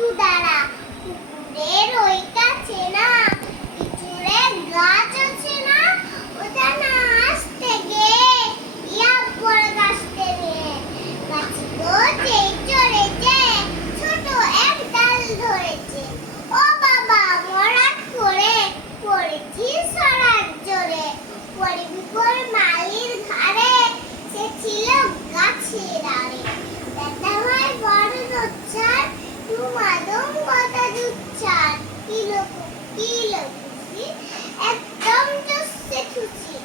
একটু দাঁড়া পুকুরের ওই কাছে না পিছুরে গাছ আছে না ওটা না আসতে গে। ইয়া বড় গাছতে রে গাছে যেই চড়েছে ছোট এক ডাল ধরেছে। ও বাবা মরাট করে পড়েছি সরার জোরে। পরে বিপর মালির ঘাড়ে সে ছিল গাছের একদম জসে খুশি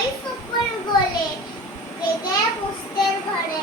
ওই ফুকুর গোলে বেগে পুষ্টের ঘরে।